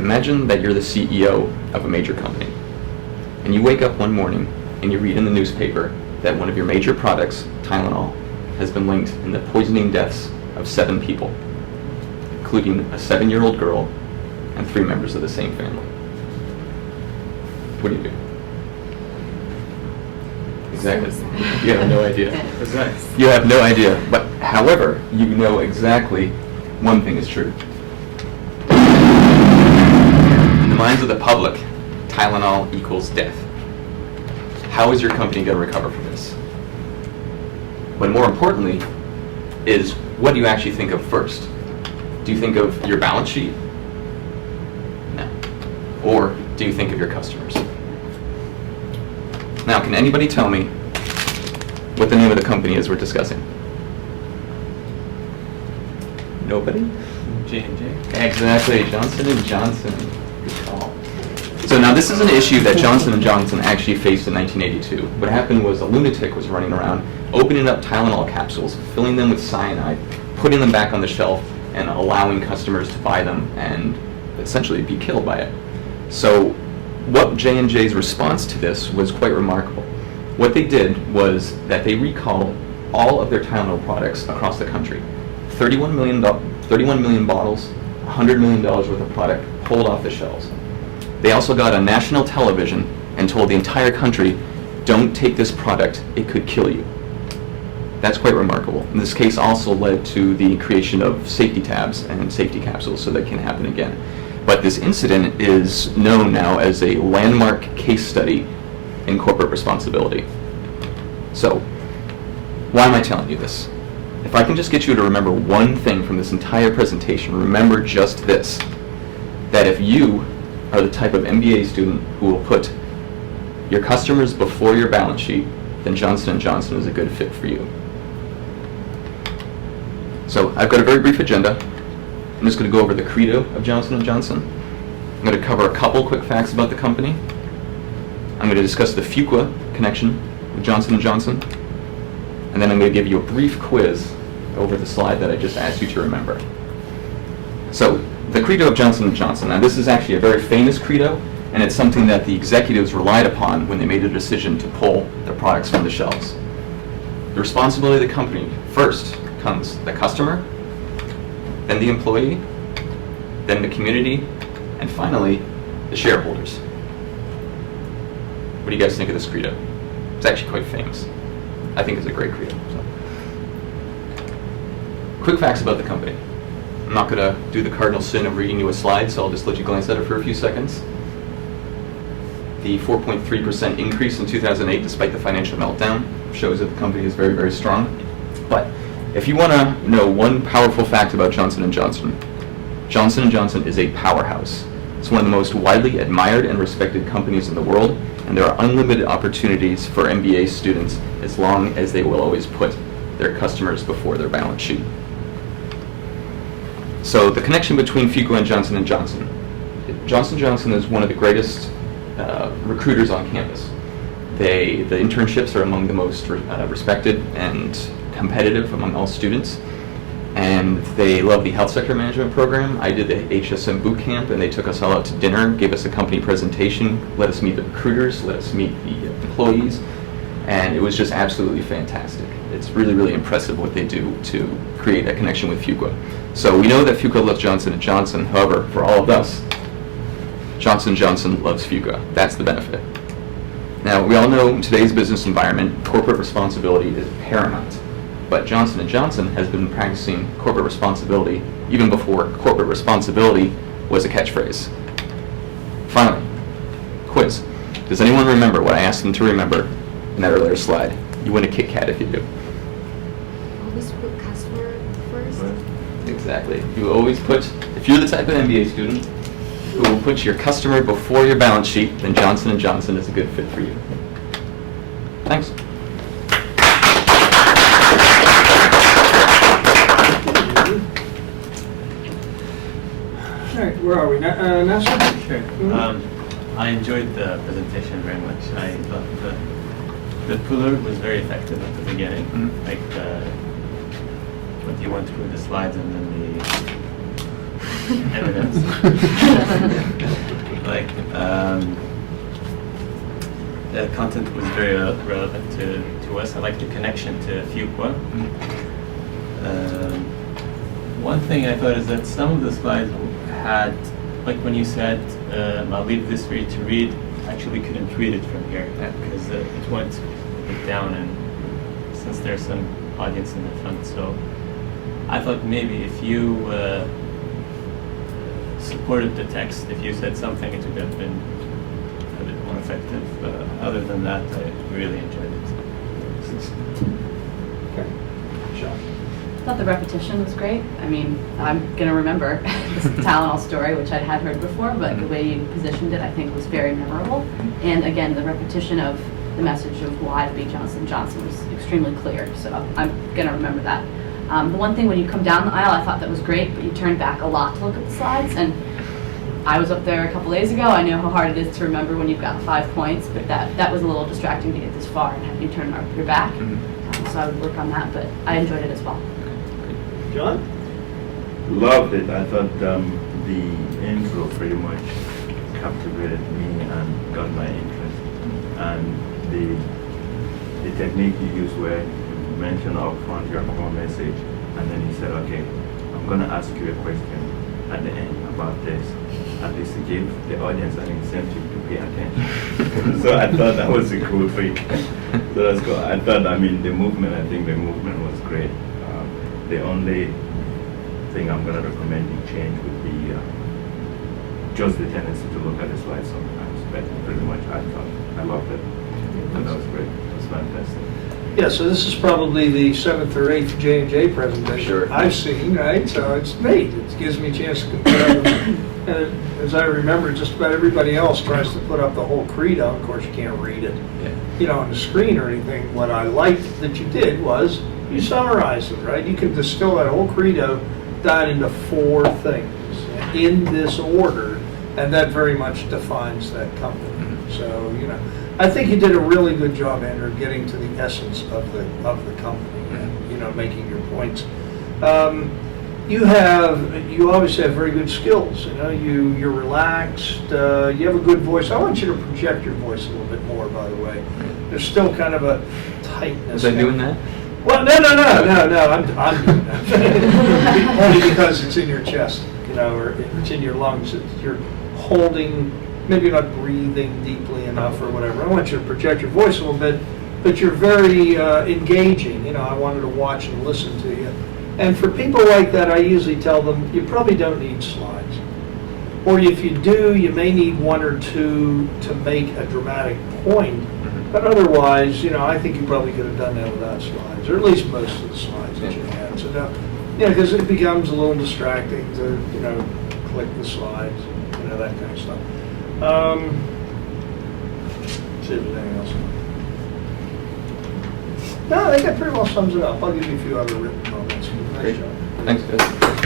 Imagine that you're the CEO of a major company, and you wake up one morning and you read in the newspaper that one of your major products, Tylenol, has been linked in the poisoning deaths of 7 people, including a 7-year-old girl and 3 members of the same family. What do you do? Exactly. You have no idea. You have no idea. But however, you know exactly one thing is true. In the minds of the public, Tylenol equals death. How is your company going to recover from this? But more importantly, is what do you actually think of first? Do you think of your balance sheet? No. Or do you think of your customers? Now, can anybody tell me what the name of the company is we're discussing? Nobody? J&J. Exactly, Johnson & Johnson. Good call. So now this is an issue that Johnson & Johnson actually faced in 1982. What happened was a lunatic was running around, opening up Tylenol capsules, filling them with cyanide, putting them back on the shelf, and allowing customers to buy them and essentially be killed by it. So what J&J's response to this was quite remarkable. What they did was that they recalled all of their Tylenol products across the country. 31 million bottles, $100 million worth of product pulled off the shelves. They also got on national television and told the entire country, don't take this product, it could kill you. That's quite remarkable. And this case also led to the creation of safety tabs and safety capsules so that can happen again. But this incident is known now as a landmark case study in corporate responsibility. So, why am I telling you this? If I can just get you to remember one thing from this entire presentation, remember just this, that if you are the type of MBA student who will put your customers before your balance sheet, then Johnson & Johnson is a good fit for you. So I've got a very brief agenda. I'm just going to go over the credo of Johnson & Johnson. I'm going to cover a couple quick facts about the company. I'm going to discuss the Fuqua connection with Johnson & Johnson. And then I'm going to give you a brief quiz over the slide that I just asked you to remember. So the credo of Johnson & Johnson. Now this is actually a very famous credo, and it's something that the executives relied upon when they made a decision to pull their products from the shelves. The responsibility of the company, first comes the customer, then the employee, then the community, and finally, the shareholders. What do you guys think of this credo? It's actually quite famous. I think it's a great credo. So. Quick facts about the company. I'm not going to do the cardinal sin of reading you a slide, so I'll just let you glance at it for a few seconds. The 4.3% increase in 2008, despite the financial meltdown, shows that the company is very, very strong. But if you want to know one powerful fact about Johnson & Johnson, Johnson & Johnson is a powerhouse. It's one of the most widely admired and respected companies in the world, and there are unlimited opportunities for MBA students as long as they will always put their customers before their balance sheet. So the connection between Fuqua and Johnson & Johnson. Johnson & Johnson is one of the greatest recruiters on campus. The internships are among the most respected and competitive among all students, and they love the health sector management program. I did the HSM boot camp, and they took us all out to dinner, gave us a company presentation, let us meet the recruiters, let us meet the employees, and it was just absolutely fantastic. It's really, really impressive what they do to create a connection with Fuqua. So we know that Fuqua loves Johnson & Johnson. However, for all of us, Johnson & Johnson loves Fuqua. That's the benefit. Now, we all know in today's business environment, corporate responsibility is paramount. But Johnson & Johnson has been practicing corporate responsibility even before corporate responsibility was a catchphrase. Finally, quiz. Does anyone remember what I asked them to remember in that earlier slide? You win a Kit Kat if you do. Always put customer first. Exactly. You always put, if you're the type of MBA student who will put your customer before your balance sheet, then Johnson & Johnson is a good fit for you. Thanks. All right, where are we? National? Sure. I enjoyed the presentation very much. I thought the puller was very effective at the beginning. Mm-hmm. Like what you went through the slides and then evidence. Like, the content was very relevant to us. I like the connection to Fuqua. One thing I thought is that some of the slides had, like when you said, I'll leave this for you to read, actually couldn't read it from here because it went a bit down, and since there's some audience in the front, so I thought maybe if you supported the text, if you said something, it would have been a bit more effective. Other than that, I really enjoyed it. Okay. Sean? I thought the repetition was great. I mean, I'm going to remember this Tylenol story, which I had heard before, but the way you positioned it, I think, was very memorable. And again, the repetition of the message of why to be Johnson & Johnson was extremely clear, so I'm going to remember that. The one thing when you come down the aisle, I thought that was great, but you turned back a lot to look at the slides, and I was up there a couple days ago. I know how hard it is to remember when you've got 5 points, but that was a little distracting to get this far and have you turn your back. So I would work on that, but I enjoyed it as well. John? Loved it. I thought the intro pretty much captivated me and got my interest. And the technique you used where you mentioned up front your core message, and then you said, okay, I'm going to ask you a question at the end about this, at least to give the audience an incentive to pay attention. So I thought that was a cool trick. So that's cool. I thought, I think the movement was great. The only thing I'm going to recommend you change would be just the tendency to look at the slides sometimes. But pretty much I loved it. And that was great. It was fantastic. Yeah, so this is probably the 7th or 8th J&J presentation Sure. I've seen, right? So it's neat. It gives me a chance to compare them. And as I remember, just about everybody else tries to put up the whole credo. Of course, you can't read it, on the screen or anything. What I liked that you did was you summarized it, right? You could distill that whole credo down into 4 things in this order, and that very much defines that company. So, I think you did a really good job, Andrew, getting to the essence of the company and, making your points. You obviously have very good skills. You're relaxed. You have a good voice. I want you to project your voice a little bit more, by the way. There's still kind of a tightness. Was I doing that? Well, no. I'm doing that. Only because it's in your chest, or it's in your lungs. You're holding. Maybe you're not breathing deeply enough or whatever. I want you to project your voice a little bit, but you're very engaging. I wanted to watch and listen to you. And for people like that, I usually tell them, you probably don't need slides. Or if you do, you may need 1 or 2 to make a dramatic point. But otherwise, I think you probably could have done that without slides, or at least most of the slides that you had. So, because it becomes a little distracting to, click the slides, that kind of stuff. See if there's anything else. No, I think that pretty well sums it up. I'll give you a few other written comments. Nice Great. job. Thanks, guys.